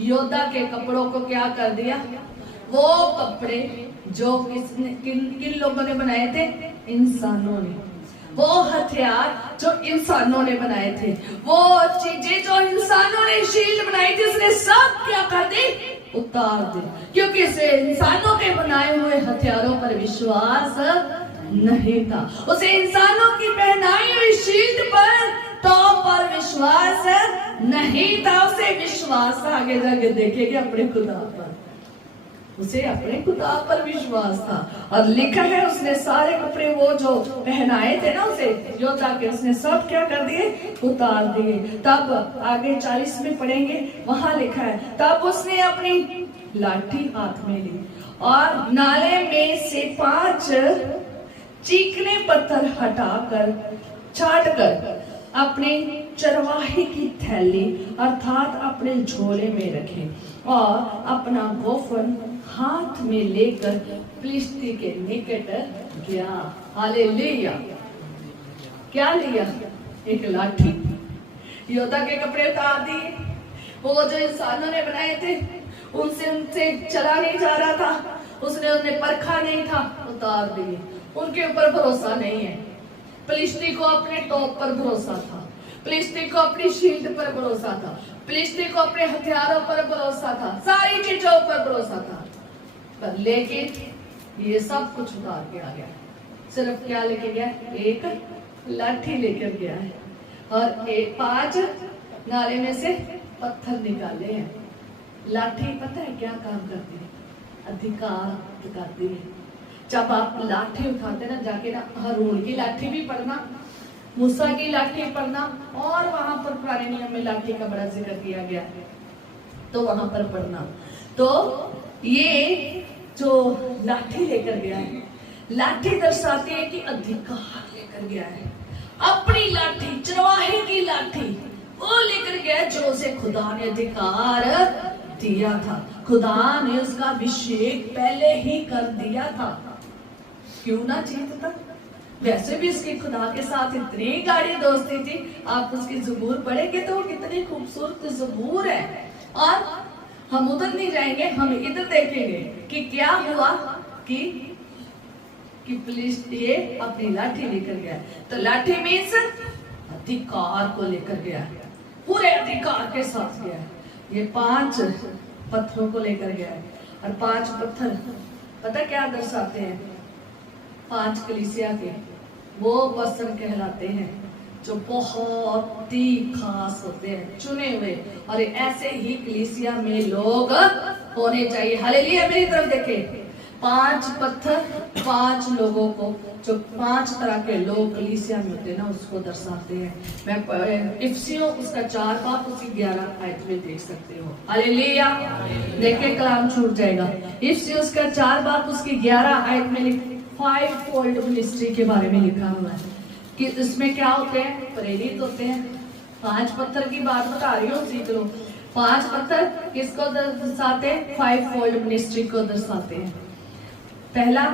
योद्धा के कपड़ों को क्या कर दिया? वो कपड़े जो किन लोगों ने बनाए थे? इंसानों ने। वो हथियार जो इंसानों ने बनाए थे, वो चीजें जो इंसानों ने शील्ड बनाई थी, उसने सब क्या कर दी? उतार दे। क्योंकि इसे इंसानों के बनाए हुए हथियारों पर विश्वास नहीं था। उसे इंसानों की पहनाई हुई शील्ड पर, टॉप पर विश्वास नहीं था। उसे विश्वास था, आगे जाके देखेंगे, अपने खुदा पर। उसे अपने खुदा पर विश्वास था। और लिखा है उसने सारे कपड़े वो जो पहनाए थे ना उसे योद्धा के, उसने सब क्या कर दिए? उतार दिए। तब आगे 40 में पढ़ेंगे, वहां लिखा है, तब उसने अपनी लाठी हाथ में ली और नाले में से 5 चीकने पत्थर हटाकर छाट कर अपने चरवाहे की थैली अर्थात अपने झोले में रखे और अपना गोफन हाथ में लेकर फिलिस्ती के निकट गया। हालेलुया। क्या लिया? एक लाठी। योद्धा के कपड़े उतार दिए। वो जो इंसानों ने बनाए थे उनसे चला नहीं जा रहा था, उसने उन्हें परखा नहीं था, उतार दिए। उनके ऊपर भरोसा नहीं है। फिलिस्ती को अपने टॉप पर भरोसा था, फिलिस्ती को अपनी शील्ड पर भरोसा था, फिलिस्ती को अपने हथियारों पर भरोसा था, सारी चीजों पर भरोसा था। पर लेकिन ये सब कुछ उतार के आ गया। सिर्फ क्या लेके गया? एक लाठी लेकर गया है और 5 नाले में से पत्थर निकाले हैं। लाठी पता है क्या काम करती है? अधिकार दिखाती है। जब आप लाठी उठाते ना, जाके ना हारून की लाठी भी पढ़ना, मूसा की लाठी पढ़ना, और वहां पर पुराने नियम में लाठी का बड़ा जिक्र किया गया है, तो वहां पर पढ़ना। तो ये जो लाठी लेकर गया है, लाठी दर्शाती है कि अधिकार लेकर गया है। अपनी लाठी, चरवाहे की लाठी वो लेकर गया जो उसे खुदा ने अधिकार दिया था। खुदा ने उसका अभिषेक पहले ही कर दिया था। क्यों ना जीतता? वैसे भी उसकी खुदा के साथ इतनी गाढ़ी दोस्ती थी। आप उसकी ज़बूर पढ़ेंगे तो वो कितनी खूबसूरत ज़बूर है। और हम उधर नहीं जाएंगे, हम इधर देखेंगे कि क्या हुआ कि फिलिस्ती अपनी लाठी लेकर गया। तो लाठी मीन्स अधिकार को लेकर गया, पूरे अधिकार के साथ गया। ये 5 पत्थरों को लेकर गया है। और 5 पत्थर पता क्या दर्शाते हैं? 5 कलीसिया के वो वस्त्र कहलाते हैं जो बहुत ही खास होते हैं, चुने हुए। और ऐसे ही कलीसिया में लोग होने चाहिए। हालेलुया। मेरी तरफ देखे, 5 पत्थर 5 लोगों को, जो 5 तरह के लोग कलीसिया में होते हैं ना, उसको दर्शाते हैं। मैं इफिसियों उसका 4 बाब उसकी 11 आयत में देख सकते हो। हालेलुया। देखे कलाम छूट जाएगा। इफिसियों उसका 4 बाब उसकी 11 आयत में 5 फोल्ड मिनिस्ट्री के बारे में लिखा हुआ है कि इसमें क्या होते हैं? प्रेरित होते हैं। 5 पत्थर की बात बता रही हूँ, सीख लो। 5 पत्थर किसको दर्शाते हैं? 5 फोल्ड मिनिस्ट्री को दर्शाते हैं। पहला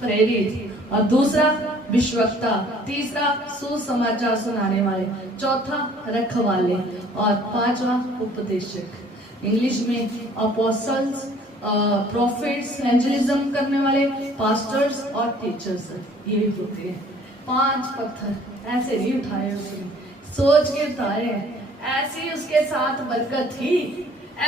प्रेरित, और दूसरा विश्वक्ता, तीसरा सुसमाचार सुनाने वाले, चौथा रखवाले, और 5वां उपदेशक। इंग्लिश में अपोस्टल्स, प्रॉफिट्स, एवेंजलिज्म करने वाले, पास्टर्स और टीचर्स, ये होते हैं। 5 पत्थर ऐसे नहीं उठाए उसने, सोच के उठाए हैं। ऐसी उसके साथ बरकत थी,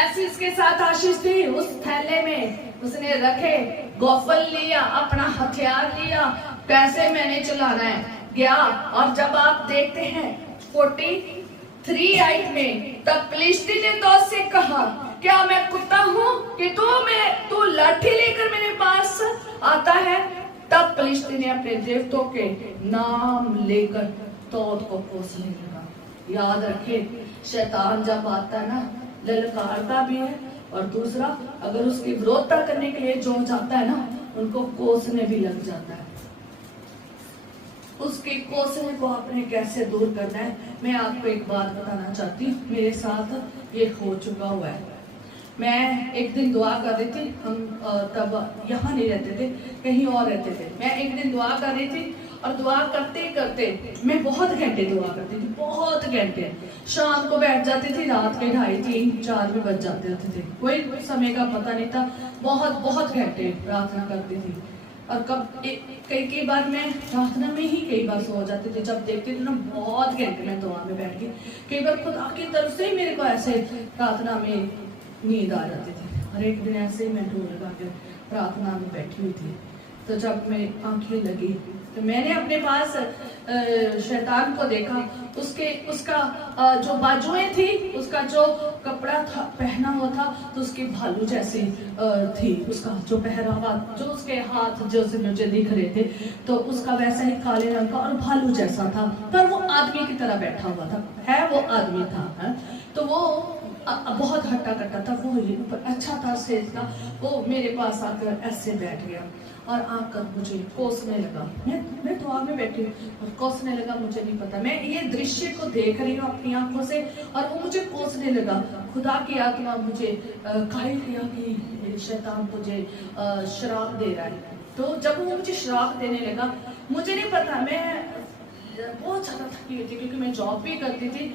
ऐसी उसके साथ आशीष थी। उस थैले में उसने रखे, गोफल लिया, अपना हथियार लिया, कैसे मैंने चलाना है, गया। और जब आप देखते हैं 43 आयत में, तब फिलिस्ती ने तो उससे कहा, क्या मैं कुत्ता हूँ कि तू लाठी लेकर मेरे पास आता है? तब फिलिस्ती ने अपने देवताओं के नाम लेकर तौत को कोसने लगा। याद रखे, शैतान जब आता है ना, ललकारता भी है, और दूसरा अगर उसकी विरोधता करने के लिए जो जाता है ना, उनको कोसने भी लग जाता है। उसके कोसने को आपने कैसे दूर करना है, मैं आपको एक बात बताना चाहती हूँ। मेरे साथ ये हो चुका हुआ है। मैं एक दिन दुआ कर रही थी, हम तब यहाँ नहीं रहते थे, कहीं और रहते थे। मैं एक दिन दुआ कर रही थी और दुआ करते करते मैं बहुत घंटे दुआ करती थी, बहुत घंटे। शाम को बैठ जाती थी, रात के 2:30, 3, 4 भी बज जाते थे, कोई समय का पता नहीं था। बहुत घंटे प्रार्थना करती थी। और कई बार मैं प्रार्थना में ही कई बार सो जाती थी। जब देखती थी ना बहुत घंटे मैं दुआ में बैठ गई। कई बार खुदा की तरफ से ही मेरे को ऐसे प्रार्थना में नींद आ जाती थी। और एक दिन ऐसे ही मैं ढोल लगा कर प्रार्थना में बैठी हुई थी, तो जब मेरी आंखें लगी तो मैंने अपने पास शैतान को देखा। उसका जो बाजुएं थी, उसका जो कपड़ा था पहना हुआ था, तो उसकी भालू जैसी थी। उसका जो पहरावा, जो उसके हाथ जो से मुझे दिख रहे थे, तो उसका वैसा ही काले रंग का और भालू जैसा था, पर वो आदमी की तरह बैठा हुआ था। वो आदमी था, है? तो वो बहुत हट्टा कट्टा था, वो अच्छा था, सेज था। वो मेरे पास आकर ऐसे बैठ गया और आकर मुझे कोसने लगा। मैं दुआ में बैठी हूँ और कोसने लगा, मुझे नहीं पता। मैं ये दृश्य को देख रही हूँ अपनी आंखों से, और वो मुझे कोसने लगा। खुदा की आत्मा मुझे कायल किया कि शैतान तुझे श्राप दे रहा है। तो जब वो मुझे श्राप देने लगा, मुझे नहीं पता, मैं बहुत ज्यादा थकी हुई थी, क्योंकि मैं जॉब भी करती थी,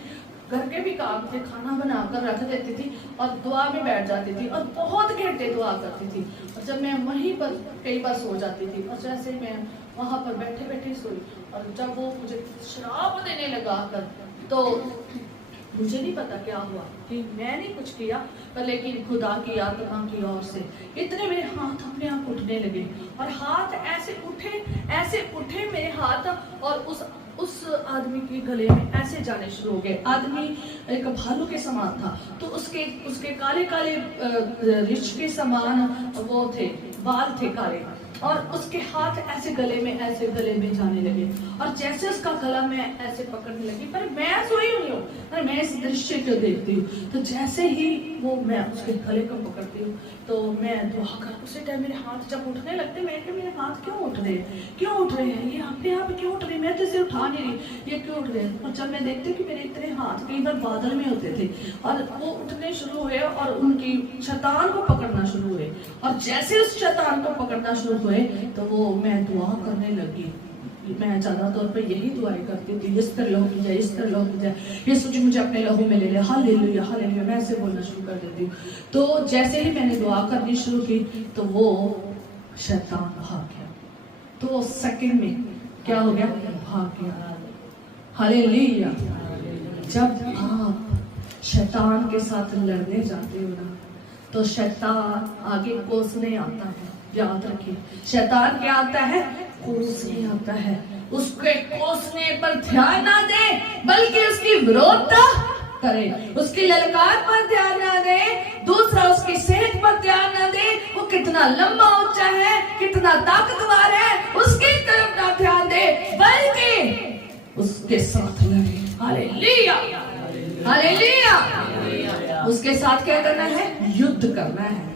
घर के भी काम थे, खाना बनाकर रख देती थी और दुआ में बैठ जाती थी और बहुत घंटे दुआ करती थी। और जब मैं वहीं पर कई बार सो जाती थी, और जैसे मैं वहां पर बैठे बैठे सोई, और जब वो मुझे श्राप देने लगा कर, तो मुझे नहीं पता क्या हुआ, कि मैंने कुछ किया, पर लेकिन खुदा की आत्मा की ओर से इतने मेरे हाथ अपने आप उठने लगे, और हाथ ऐसे उठे मेरे हाथ, और उस आदमी के गले में ऐसे जाने शुरू हो गए। आदमी एक भालू के समान था, तो उसके काले काले रिछ के समान वो थे, बाल थे काले, और उसके हाथ ऐसे गले में जाने लगे। और जैसे उसका गला मैं ऐसे पकड़ने लगी, पर मैं सोई हुई हूँ और मैं इस दृश्य को देखती हूँ। तो जैसे ही वो मैं उसके गले को पकड़ती हूँ, तो मैं दुआ कर, उसी टाइम मेरे हाथ जब उठने लगते, मैं कि मेरे हाथ क्यों उठ रहे हैं, ये अपने आप क्यों उठ रहे हैं, मैं तो इसे उठा नहीं रही, ये क्यों उठ रहे हैं। और जब मैं देखती कि मेरे इतने हाथ कई बार बादल में होते थे, और वो उठने शुरू हुए और उनकी शैतान को पकड़ना शुरू हुए। और जैसे उस शैतान को पकड़ना शुरू हुए, तो वो मैं दुआ करने लगी। मैं ज्यादा तौर पे यही दुआएं करती थी, इस तरह लहू की जाए, इस तरह लहू की जाए, यीशु मुझे अपने लहू में ले ले, हालेलुया हालेलुया, मैं ऐसे बोलना शुरू कर देती हूँ। तो जैसे ही मैंने दुआ करनी शुरू की, तो वो शैतान भाग गया। तो सेकंड में क्या हो गया, भाग गया। हालेलुया। जब आप शैतान के साथ लड़ने जाते हो ना, तो शैतान आगे कोसने आता है। याद रखिए, शैतान क्या आता है, कोसने आता है। उसके कोसने पर ध्यान ना दे, बल्कि उसकी विरोधता करे, उसकी ललकार पर ध्यान ना दे, दूसरा उसकी सेहत पर ध्यान ना दे, वो कितना लंबा ऊंचा है, कितना ताकतवर है, उसकी तरफ ना ध्यान दे, बल्कि उसके साथ लड़े। Hallelujah hallelujah. उसके साथ क्या करना है, युद्ध करना है।